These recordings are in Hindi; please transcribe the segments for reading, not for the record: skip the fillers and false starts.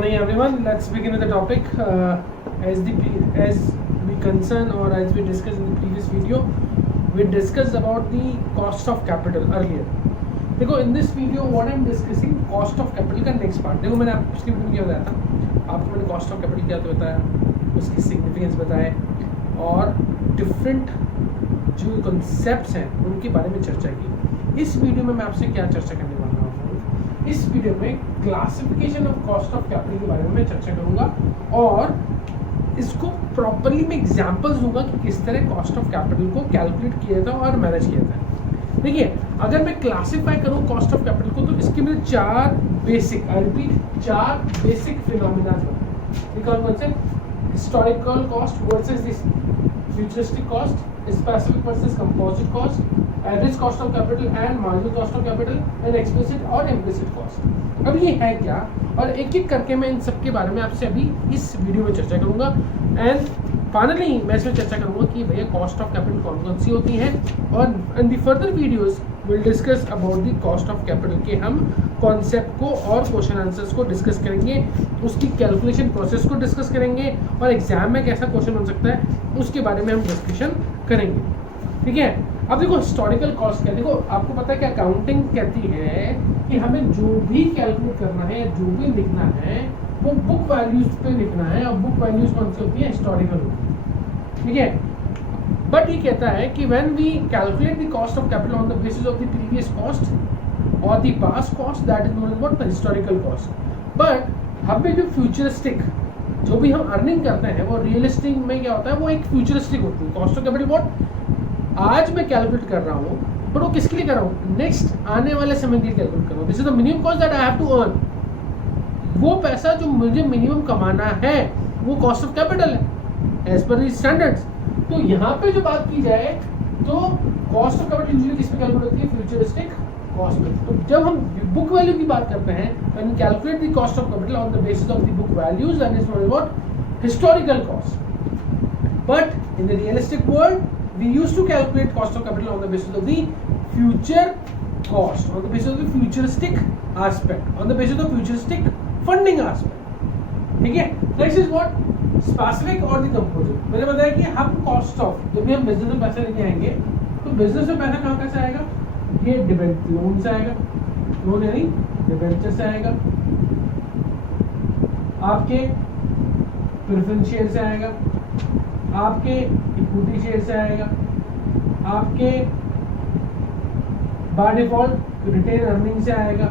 morning everyone. Let's begin with the topic. As we concern or as we discussed in the previous video, we discussed about the cost of capital earlier. देखो in this video what I'm discussing cost of capital का next part. देखो मैंने आपको उसकी वीडियो में क्या बताया था, आपको मैंने cost of capital क्या तो बताया, उसकी significance बताए और different जो concepts हैं उनके बारे में चर्चा की. इस वीडियो में मैं आपसे क्या चर्चा करने वाला हूँ, इस वीडियो में classification of cost of capital के बारे में मैं चर्चा करूंगा और इसको प्रॉपरली मैं एग्जांपल्स दूंगा कि किस तरह कॉस्ट ऑफ कैपिटल को कैलकुलेट किया था और मैनेज किया था. देखिए, अगर मैं क्लासिफाई करूं कॉस्ट ऑफ कैपिटल को तो इसके मेरे चार बेसिक फिनोमिना हैं. कौन से? Historical cost versus this futuristic cost, specific versus composite cost, average cost of capital and marginal cost of capital and explicit और इम्प्लिसिट कॉस्ट. अब ये है क्या और एक एक करके मैं इन सब के बारे में आपसे अभी इस वीडियो में चर्चा करूंगा. एंड फाइनली मैं इसमें चर्चा करूंगा कि भैया कॉस्ट ऑफ कैपिटल कौन कौन सी होती हैं और in the further videos will discuss about the cost of capital के हम कॉन्सेप्ट को और क्वेश्चन आंसर्स को डिस्कस करेंगे, उसकी कैलकुलेशन प्रोसेस को डिस्कस करेंगे और एग्जाम में कैसा क्वेश्चन बन सकता है उसके बारे में हम डिस्कशन करेंगे. ठीक है. अब देखो हिस्टोरिकल कॉस्ट क्या है. देखो आपको पता है कि अकाउंटिंग कहती है कि हमें जो भी कैलकुलेट करना है, जो भी लिखना है वो बुक वैल्यूज पे लिखना है और बुक वैल्यूज कौन सी होती है? हिस्टोरिकल होती है. ठीक है. बट ये कहता है कि when we calculate the cost of capital on the basis of the previous cost और the past cost, that is known as what? The historical cost. But हमें जो फ्यूचरिस्टिक जो भी हम अर्निंग करते हैं वो रियलिस्टिक में क्या होता है? वो एक फ्यूचरिस्टिक होती है. कॉस्ट ऑफ कैपिटल व्हाट आज मैं कैलकुलेट कर रहा हूँ पर वो किसके लिए कर रहा हूँ? नेक्स्ट आने वाले समय के लिए कैलकुलेट कर रहा हूँ. This is the minimum cost that I have to earn. वो पैसा जो मुझे मिनिमम कमाना है वो कॉस्ट ऑफ कैपिटल है एज पर दी स्टैंडर्ड्स. तो यहाँ पे जो बात की जाए तो कॉस्ट ऑफ कैपिटल यूजुअली किस पे कैलकुलेट होती है? फ्यूचरिस्टिक कॉस्ट में. तो जब हम बुक वैल्यू की बात करते हैं when calculate the cost of capital on the basis of the book values, that is known as what? Historical cost. But in the realistic world we used to calculate cost of capital on the basis of the future cost, on the basis of the futuristic aspect, on the basis of futuristic funding aspect. ठीक है. Next is what? Specific और the composite. मैंने बताया कि हम cost of, जब भी हम बिजनेस में पैसा लेके आएंगे तो बिजनेस में पैसा कहाँ से आएगा? ये डिबेंचर लोन से आएगा, लोन यानी डिबेंचर से आएगा, आपके प्रेफरेंस शेयर से आएगा, आपके इक्विटी शेयर से आएगा, आपके बाय डिफॉल्ट रिटेन अर्निंग से आएगा.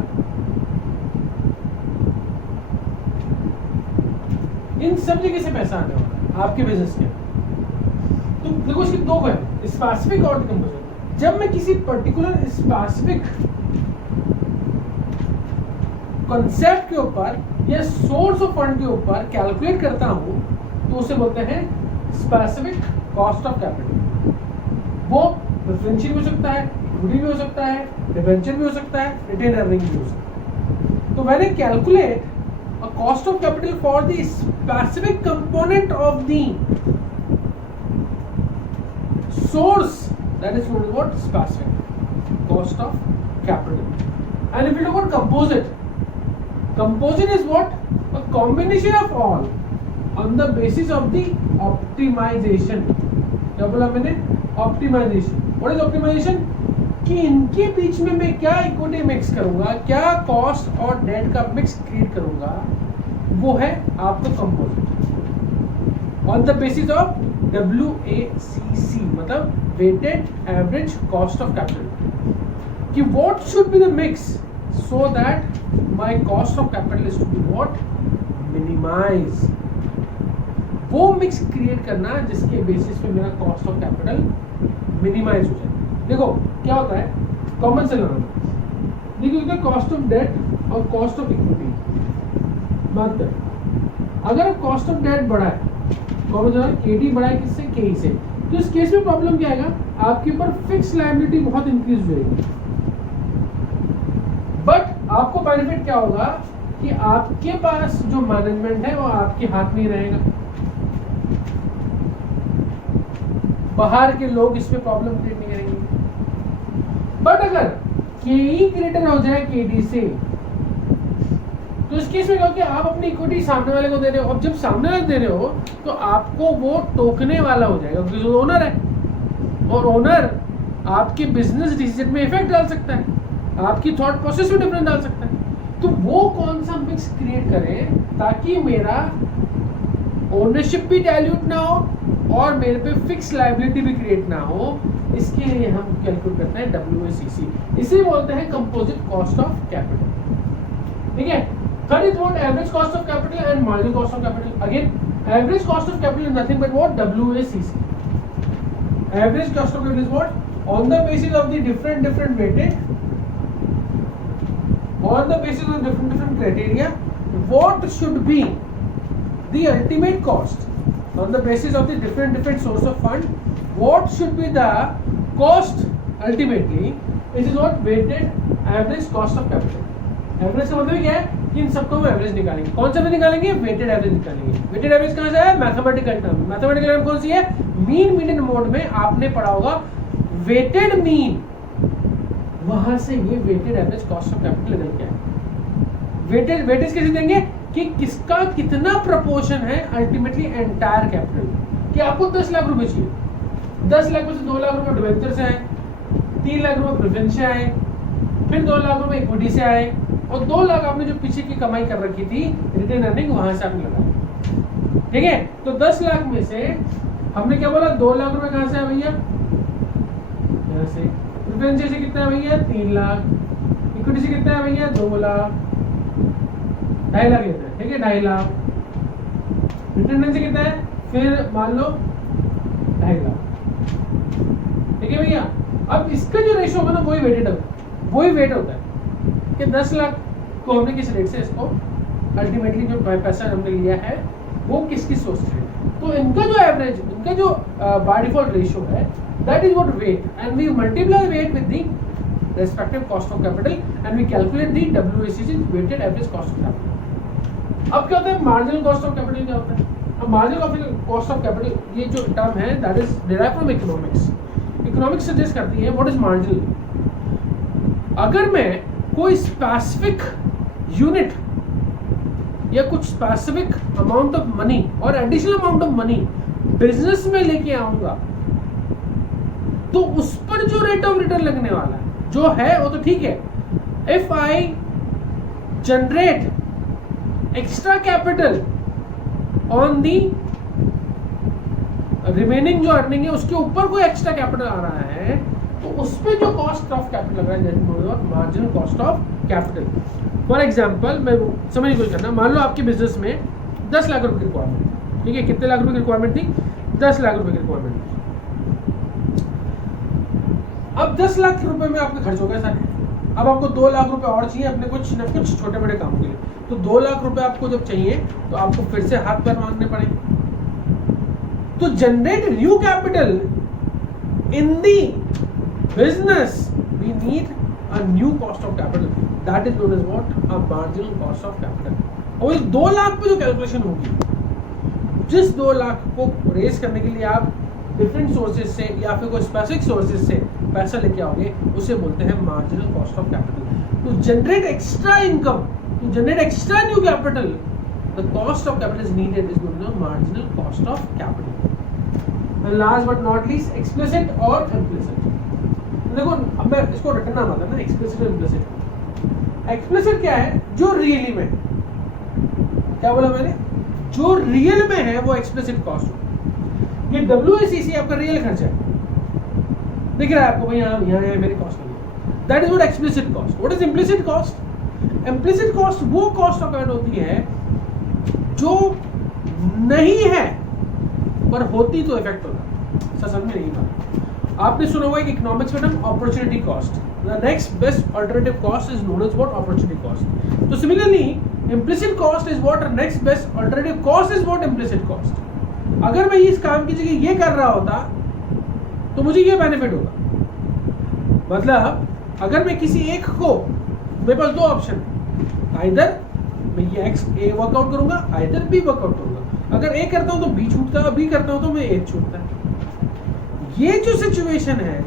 इन सब जगह से पैसा आने वाला है आपके बिजनेस के. तो देखो इसके दो है, स्पेसिफिक और कंपोजिट. जब मैं किसी पर्टिकुलर स्पेसिफिक कॉन्सेप्ट के ऊपर या सोर्स ऑफ फंड के ऊपर कैलकुलेट करता हूं तो उसे बोलते हैं स्पेसिफिक कॉस्ट ऑफ कैपिटल. वो प्रेफरेंशियल भी हो सकता है, इक्विटी भी हो सकता है, डिबेंचर भी हो सकता है, रिटेन अर्निंग भी हो सकता है. तो when I calculate a cost of capital for the specific component of the source, that is known as what? Specific cost of capital. And if you talk about composite is what? A combination of all on the basis of the optimization. क्या बोला मैंने? Optimization. What is optimization? कि इनके बीच में मैं क्या इक्विटी मिक्स करूंगा, क्या कॉस्ट और डेट का मिक्स क्रिएट करूंगा, वो है आपका composite. On the basis of WACC मतलब weighted average cost of capital. कि what should be the mix so that my cost of capital is to be what? Minimize. वो मिक्स क्रिएट करना जिसके बेसिस पे मेरा कॉस्ट ऑफ कैपिटल मिनिमाइज हो जाए. देखो क्या होता है, कॉमन से लगाना. देखिए कॉस्ट ऑफ डेट और कॉस्ट ऑफ इक्विटी बात करें. अगर कॉस्ट ऑफ डेट बढ़ा है, कॉमन से KD बढ़ा है किससे? KE से. तो इस केस में प्रॉब्लम क्या आएगा? आपके ऊपर फिक्स लायबिलिटी बहुत इंक्रीज हो जाएगी. बट आपको बेनिफिट क्या होगा कि आपके पास जो मैनेजमेंट है वो आपके हाथ में ही रहेगा. बाहर के लोग इसमें प्रॉब्लम क्रिएट नहीं करेंगे. बट अगर KE ग्रेटर हो जाए KD से तो इस केस में क्या कि आप अपनी इक्विटी सामने वाले को दे रहे हो, अब जब सामने वाले दे रहे हो तो आपको वो टोकने वाला हो जाएगा क्योंकि जो ओनर है, और ओनर आपके बिजनेस डिसीजन में इफेक्ट डाल सकता है, आपकी थॉट प्रोसेस में डिफरेंस डाल सकता है। तो वो कौन सा मिक्स क्रिएट करें ताकि मेरा ओनरशिप भी डाइल्यूट ना हो और मेरे पे फिक्स लायबिलिटी भी क्रिएट ना हो, इसके लिए हम कैलकुलेट करते हैं WACC, इसे बोलते हैं कंपोजिट कॉस्ट ऑफ कैपिटल। ठीक है, third is what average cost of capital and marginal cost of capital. Again average cost of capital is nothing but what WACC। Average cost of capital is what on the basis of the different weighted, on the basis of different criteria, what should be the ultimate cost on the basis of the different source of fund, what should be the cost ultimately, it is what weighted average cost of capital। Average का मतलब क्या है कि इन सबको हम एवरेज निकालेंगे। कौन सा एवरेज निकालेंगे? वेटेड एवरेज निकालेंगे। वेटेड एवरेज कहां से है? Mathematical term. मैथमेटिकल टर्म कौन सी है? मीन मीडियन मोड में आपने पढ़ा होगा वेटेड मीन, वहां से ये weighted average cost of capital निकल के आए। वेटेज कैसे देंगे कि किसका कितना प्रोपोर्शन है अल्टीमेटली एंटायर कैपिटल। कि आपको 10 लाख रुपए चाहिए, 10 लाख में से 2 लाख रुपए डिवेंचर से आए, 3 लाख रुपए प्रेफरेंस से आए, फिर 2 लाख रुपए इक्विटी से आए, और 2 लाख आपने जो पीछे की कमाई कर रखी थी रिटेन अर्निंग, वहां से आपने लगाया। ठीक है, तो 10 लाख में से हमने क्या बोला? 2 लाख रुपए कहां से आए भैया? यहां से। प्रेफरेंस से कितना है भैया? 3 लाख। इक्विटी से कितना है भैया? 2 लाख। 2.5 लाख लेते हैं। ठीक है, 2.5 लाख। रिटर्न से कितना है? फिर मान लो 2.5 लाख। ठीक है भैया, अब इसका जो रेशो होगा ना वही वेटेड होगा, वही वेट होता है कि 10 लाख को हमने किस रेट से इसको अल्टीमेटली जो पैसा हमने लिया है वो किसकी सोर्स से। तो इनका जो एवरेज, इनका जो बाय डिफॉल्ट रेशियो है, that is what weight, and we multiply weight with the respective cost of capital and we calculate the WACC, weighted average cost of capital. अब क्या होता है मार्जिनल कॉस्ट ऑफ कैपिटल? क्या होता है? अब मार्जिनल कॉस्ट ऑफ कैपिटल ये जो टर्म है that is derived from economics. Economics suggest करती है व्हाट इज मार्जिनल। अगर मैं कोई स्पेसिफिक यूनिट या कुछ स्पेसिफिक अमाउंट ऑफ मनी और additional amount of money business में लेके आऊंगा तो उस पर जो रेट ऑफ रिटर्न लगने वाला है जो है वो तो ठीक है। If I generate extra capital on the remaining जो अर्निंग है उसके ऊपर कोई एक्स्ट्रा कैपिटल आ रहा है तो उस पे जो कॉस्ट ऑफ कैपिटल लग रहा है marginal cost of capital. For example मैं समझने की कोशिश करना, मान लो आपके बिजनेस में 10 लाख रुपए की रिक्वायरमेंट, ठीक है, कितने लाख रुपए की रिक्वायरमेंट थी? 10 लाख रुपए की रिक्वायरमेंट थी। अब 10 लाख रुपए में आपके खर्च हो गए सारे, अब आपको 2 लाख रुपए और चाहिए अपने कुछ न कुछ छोटे बड़े कामों के लिए। तो 2 लाख रुपए आपको जब चाहिए तो आपको फिर से हाथ पैर मांगने पड़ेंगे। तो generate new capital in the business we need a new cost of capital that is known as what a marginal cost of capital। और इस 2 लाख पे जो कैलकुलेशन होगी, जिस 2 लाख को रेज करने के लिए आप डिफरेंट सोर्सेज से या फिर कोई स्पेसिफिक सोर्सेज से पैसा लेके आओगे उसे बोलते हैं marginal cost of capital. To generate extra income, to generate extra new capital, the cost of capital is needed is known as marginal cost of capital. And last but not least explicit और इम्प्लिसिट। देखो अब मैं इसको रटना मत है ना, एक्सप्लिसिट और इम्प्लिसिट। एक्सप्लिसिट क्या है? जो रियली में, क्या बोला मैंने? जो रियल में है वो एक्सप्लिसिट कॉस्ट हो। ये WACC आपका रियल खर्चा है, दिख रहा है आपको भाई यहाँ मेरी कॉस्ट लगी, that is what explicit cost. What is implicit cost? Implicit cost वो कॉस्ट ऑफ कैपिटल होती है जो नहीं है पर होती तो इफेक्ट होता। समझ में नहीं था? आपने सुना हुआ है इकोनॉमिक्स में term opportunity cost. The next best alternative cost is known as what opportunity cost. तो similarly implicit cost is what next best alternative cost is what implicit cost. अगर मैं इस काम की जगह ये कर रहा होता तो मुझे ये बेनिफिट होगा। मतलब अगर मैं किसी एक को, मेरे पास 2 ऑप्शन है, आइदर मैं ये A वर्कआउट करूंगा, आइदर B वर्कआउट करूंगा। अगर A करता हूं तो B छूटता है, B करता हूं तो मैं A छूटता है। ये जो सिचुएशन है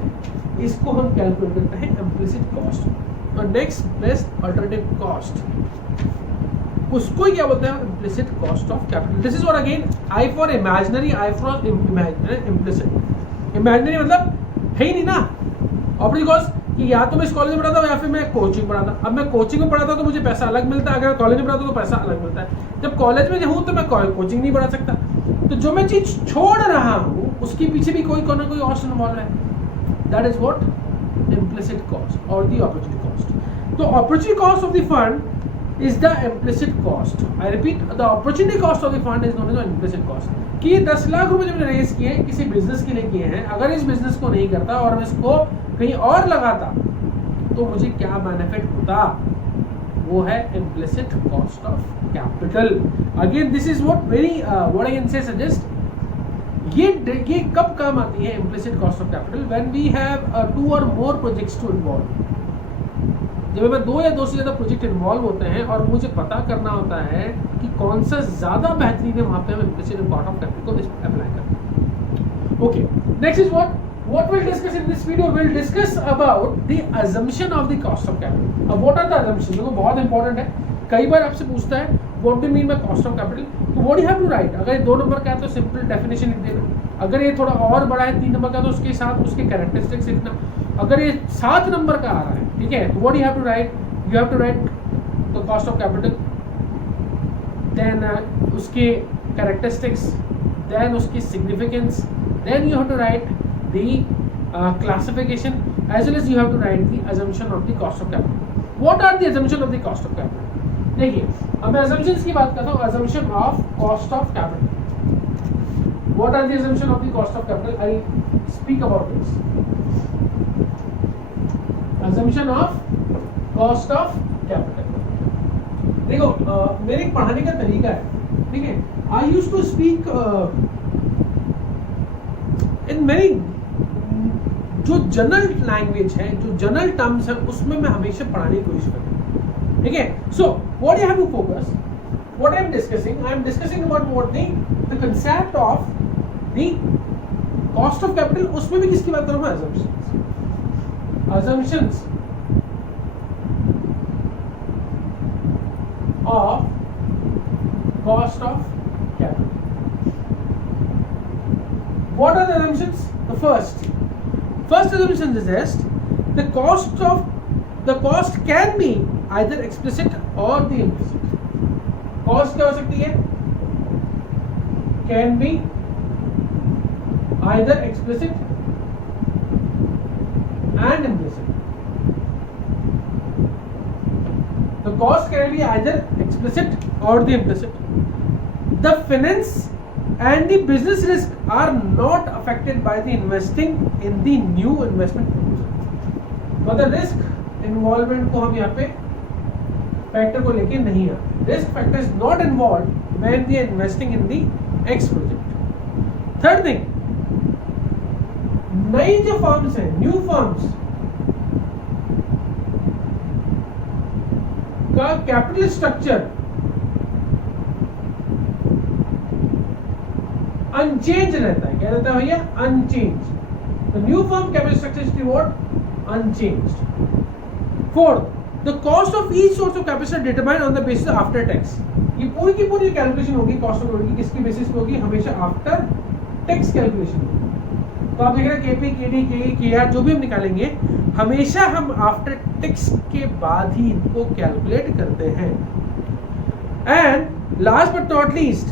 इसको हम कैलकुलेट करते हैं इम्प्लिसिट कॉस्ट और नेक्स्ट बेस्ट अल्टरनेटिव कॉस्ट। उसको ही क्या बोलते हैं, implicit cost of capital. This is what again, I for imaginary, I for implicit. Imaginary मतलब है ही नहीं ना. ऑपरेटिंग कॉस्ट कि या तो मैं इस कॉलेज में पढ़ा था या फिर मैं कोचिंग पढ़ा था. अब मैं कोचिंग में पढ़ा था तो मुझे पैसा अलग मिलता है, अगर कॉलेज में पढ़ा था तो पैसा अलग मिलता है. जब कॉलेज में हूँ तो मैं कोचिंग नहीं पढ़ा सकता. तो जो मैं चीज छोड़ रहा हूँ उसके पीछे भी कोई ना कोई कॉस्ट इन्वॉल्व है. That is what implicit cost और द अपॉर्चुनिटी कॉस्ट. तो opportunity cost of the fund is the implicit cost. I repeat, the opportunity cost of the fund is known as the implicit cost. कि 10 लाख रुपए जब मैंने रेज किए किसी बिजनेस के लिए किए हैं, अगर इस बिजनेस को नहीं करता और मैं इसको कहीं और लगाता तो मुझे क्या बेनिफिट होता, वो है implicit cost of capital. Again this is what very what I can say suggest, ये कब काम आती है implicit cost of capital, when we have 2 or more projects to involve. जब मैं 2 या 2 से ज़्यादा प्रोजेक्ट इन्वॉल्व होते हैं और मुझे पता करना होता है कि कौन सा ज़्यादा बेहतरीन है, वहाँ पे हम इम्प्लिसिट कॉस्ट ऑफ कैपिटल को अप्लाई करते हैं. Okay, next is what we'll discuss in this video, we'll discuss about the assumption of the cost of capital. अब what are the assumptions, देखो बहुत इंपॉर्टेंट है. कई बार आपसे पूछता है what do you mean by cost of capital, तो what do you have to write. अगर ये 2 नंबर का है तो सिंपल डेफिनेशन लिख देना. अगर ये थोड़ा और बड़ा है 3 नंबर का तो उसके साथ उसके कैरेक्टरिस्टिक्स लिखना. अगर ये 7 नंबर का आ रहा है, ठीक है, तो what you have to write, you have to write the cost of capital, then उसके कैरेक्टरिस्टिक्स, then उसकी significance, then you have to write the classification, as well as you have to write the assumption of the cost of capital. What are the assumption of the cost of capital? देखिए, अब मैं assumptions की बात करता हूँ. assumption of cost of capital. What are the assumption of the cost of capital? I'll speak about this. Assumption of cost of capital. देखो, मेरे पढ़ाने का तरीका है, ठीक है. I used to speak in many जो जनरल लैंग्वेज है, जो जनरल टर्म्स है, उसमें मैं हमेशा पढ़ाने की कोशिश करता हूँ, ठीक है. So what you have to focus, what I am discussing about what the concept of the cost of capital. उसमें भी किसकी बात करूँ मैं, assumptions of cost of capital. What are the assumptions? The first assumption is this: the cost can be either explicit or the implicit. Cost क्या हो सकती है? Can be either explicit and implicit. The cost can be either explicit or the implicit. The finance and the business risk are not affected by the investing in the new investment proposal. मतलब risk involvement को हम यहाँ पे factor को लेके नहीं आते. Risk factor is not involved when we are investing in the X project. Third thing, नई जो फर्म्स हैं, न्यू फर्म्स का कैपिटल स्ट्रक्चर अनचेंज रहता है. क्या रहता है भैया? Unchange. The new firm capital structure is what? Unchanged. Fourth, the cost of each source of capital is determined on the basis of after tax. ये पूरी की पूरी कैलकुलेशन होगी कॉस्ट ऑफ कैपिटल की, किसकी बेसिस पे होगी? हमेशा आफ्टर टैक्स कैलकुलेशन होगी. तो आप देख रहे हैं केपी, केडी, केआर जो भी हम निकालेंगे, हमेशा हम आफ्टर टैक्स के बाद ही इनको कैलकुलेट करते हैं. And last but not least,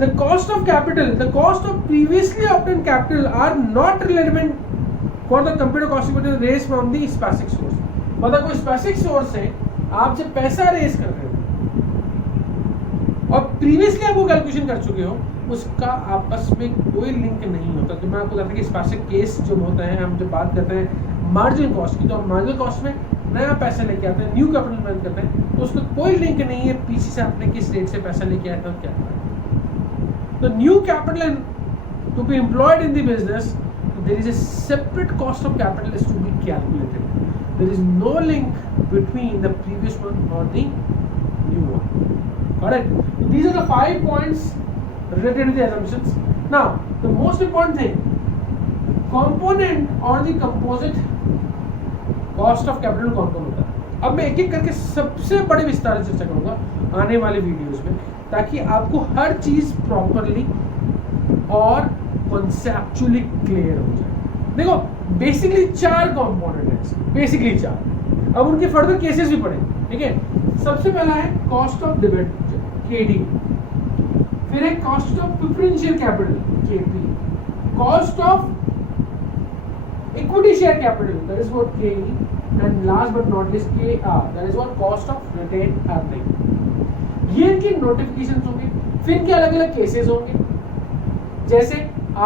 the cost of capital, the cost of previously obtained capital are not relevant for the computer cost of capital raised from the specific source. मतलब कोई specific source से आप जब पैसा रेज कर रहे हो और प्रीवियसली आप वो कैलकुलेशन कर चुके हो, उसका आपस में कोई लिंक नहीं होता. तो मैं आपको बताता कि स्पेसिफिक केस जो होता है, हम जब बात करते हैं मार्जिनल कॉस्ट की, तो मार्जिनल कॉस्ट में नया पैसा लेके आते हैं, न्यू कैपिटल इन्वेस्ट करते हैं, तो उसका कोई लिंक नहीं है पीछे से आपने किस रेट से पैसा लेके आया था और क्या था. The new capital to be employed in the business, there is a separate cost of capital is to be calculated. There is no link between the previous one or the new one. Correct? These are the 5 points related to the assumptions. Now, the most important thing, component or the composite cost of capital कौन कौन होता है? अब मैं एक एक करके सबसे बड़े विस्तार से चर्चा करूंगा आने वाले वीडियोस में, ताकि आपको हर चीज प्रॉपरली और कॉन्सेप्चुअली क्लियर हो जाए। देखो बेसिकली 4 कंपोनेंट है, बेसिकली 4। अब उनके फर्दर केसेस भी पढ़ेंगे, ठीक है। सबसे पहला है कॉस्ट ऑफ डिबेंचर केडी, फिर है cost of preferential capital KP, cost of equity share capital that is what केई, and last but not least KR, that is what cost of retained earning। ये इनके नोटिफिकेशंस होंगे, फिर इनके अलग अलग केसेस होंगे, जैसे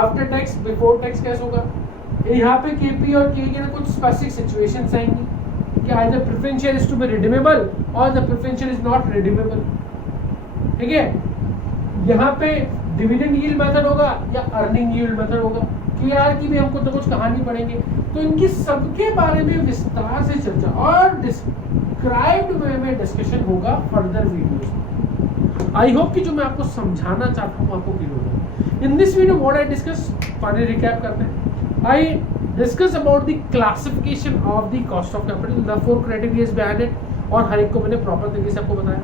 आफ्टर टैक्स बिफोर टैक्स कैसे होगा। यहाँ पे केपी और के ना कुछ स्पेसिफिक सिचुएशंस आएंगी कि either preferential is to be redeemable और the preferential is not redeemable, ठीक है। यहाँ पे डिविडेंड यील्ड मेथड होगा या अर्निंग यील्ड मेथड होगा। केआर की भी हमको तो कुछ कहानी पढ़ेंगे, तो इनकी सबके बारे में विस्तार से चर्चा और डिस्क्राइब्ड वे में डिस्कशन होगा फर्दर वीडियोस। आई होप कि जो मैं आपको समझाना चाहता हूँ आपको क्लियर होगा। In this video what I discuss, finally recap करते हैं। I discuss about the classification of the cost of capital, the 4 criterias behind it, और हर एक को मैंने प्रॉपर तरीके से आपको बताया।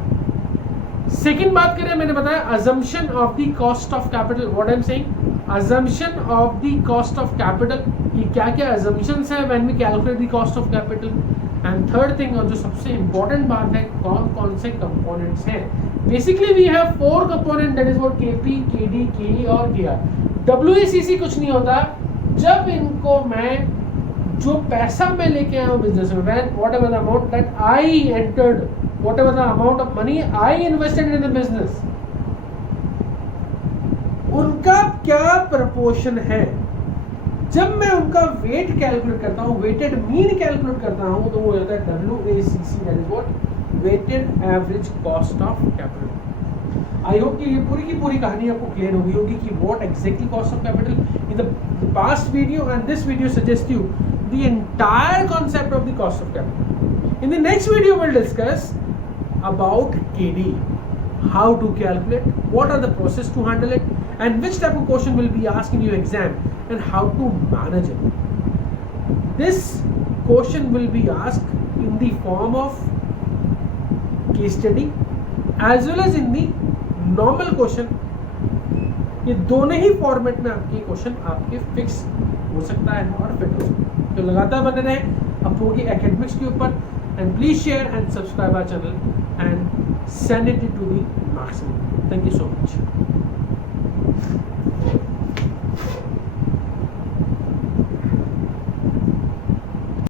सेकेंड बात करें, मैंने बताया assumption of the cost of capital, what I am saying, assumption of the cost of capital, कि क्या क्या assumptions है when we calculate the cost of capital। and third thing, और जो सबसे important बात है, कौन कौन से components हैं। basically we have 4 component, that is what KP, KD, KE और KR। WACC कुछ नहीं होता, जब इनको मैं जो पैसा मैं लेके आया हूँ बिजनेस में, when whatever the amount that I entered, whatever the amount of money I invested in the business, उनका क्या प्रपोर्शन है। जब मैं उनका वेट कैलकुलेट करता हूँ, वेटेड मीन कैलकुलेट करता हूँ, तो वो हो जाता है WACC, that is what weighted average cost of capital. I hope कि ये पूरी की पूरी कहानी आपको क्लियर होगी होगी कि what exactly cost of capital. In the past video and this video suggest you the entire concept of the cost of capital. In the next video will discuss about KD, how to calculate, what are the process to handle it, and which type of question will be asked in your exam and how to manage it. This question will be asked in the form of case study as well as in the normal question। ये दोनों ही फॉर्मेट में आपके क्वेश्चन आपके फिक्स हो सकता है और फिट हो सकता है। तो लगातार बने रहें अपोगी एकेडमिक्स के ऊपर, and please share and subscribe our channel and send it to the maximum। Thank you so much।